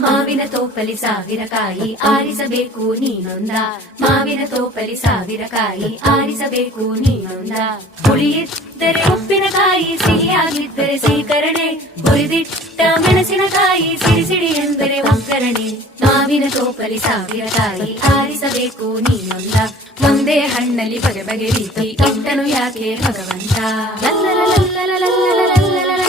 ಮಾವಿನ ತೋಪಲಿ ಸಾವಿರ ಕಾಯಿ ಆರಿಸಬೇಕು ನೀನೊಂದ, ಮಾವಿನ ತೋಪಲಿ ಸಾವಿರ ಕಾಯಿ ಆರಿಸಬೇಕು ನೀನೊಂದ. ಹುಳಿಯಿದ್ದರೆ ಉಪ್ಪಿನಕಾಯಿ, ಸಿಹಿಯಾಗಿದ್ದರೆ ಸೀಕರಣೆ, ಹುರಿದಿಟ್ಟ ಮೆಣಸಿನಕಾಯಿ, ಸಿಡಿ ಸಿಡಿ ಎಂದರೆ ಒಗ್ಗರಣೆ. ಮಾವಿನ ತೋಪಲಿ ಸಾವಿರ ಕಾಯಿ ಆರಿಸಬೇಕು ನೀನೊಂದ, ಒಂದೇ ಹಣ್ಣಲ್ಲಿ ಬಗೆ ಬಗೆ ರೀತಿ ಇಟ್ಟನು ಯಾಕೆ ಭಗವಂತ. ಲಲ್ಲಲ ಲಲ್ಲಲ ಲಲ್ಲಲ ಲಲ್ಲಲ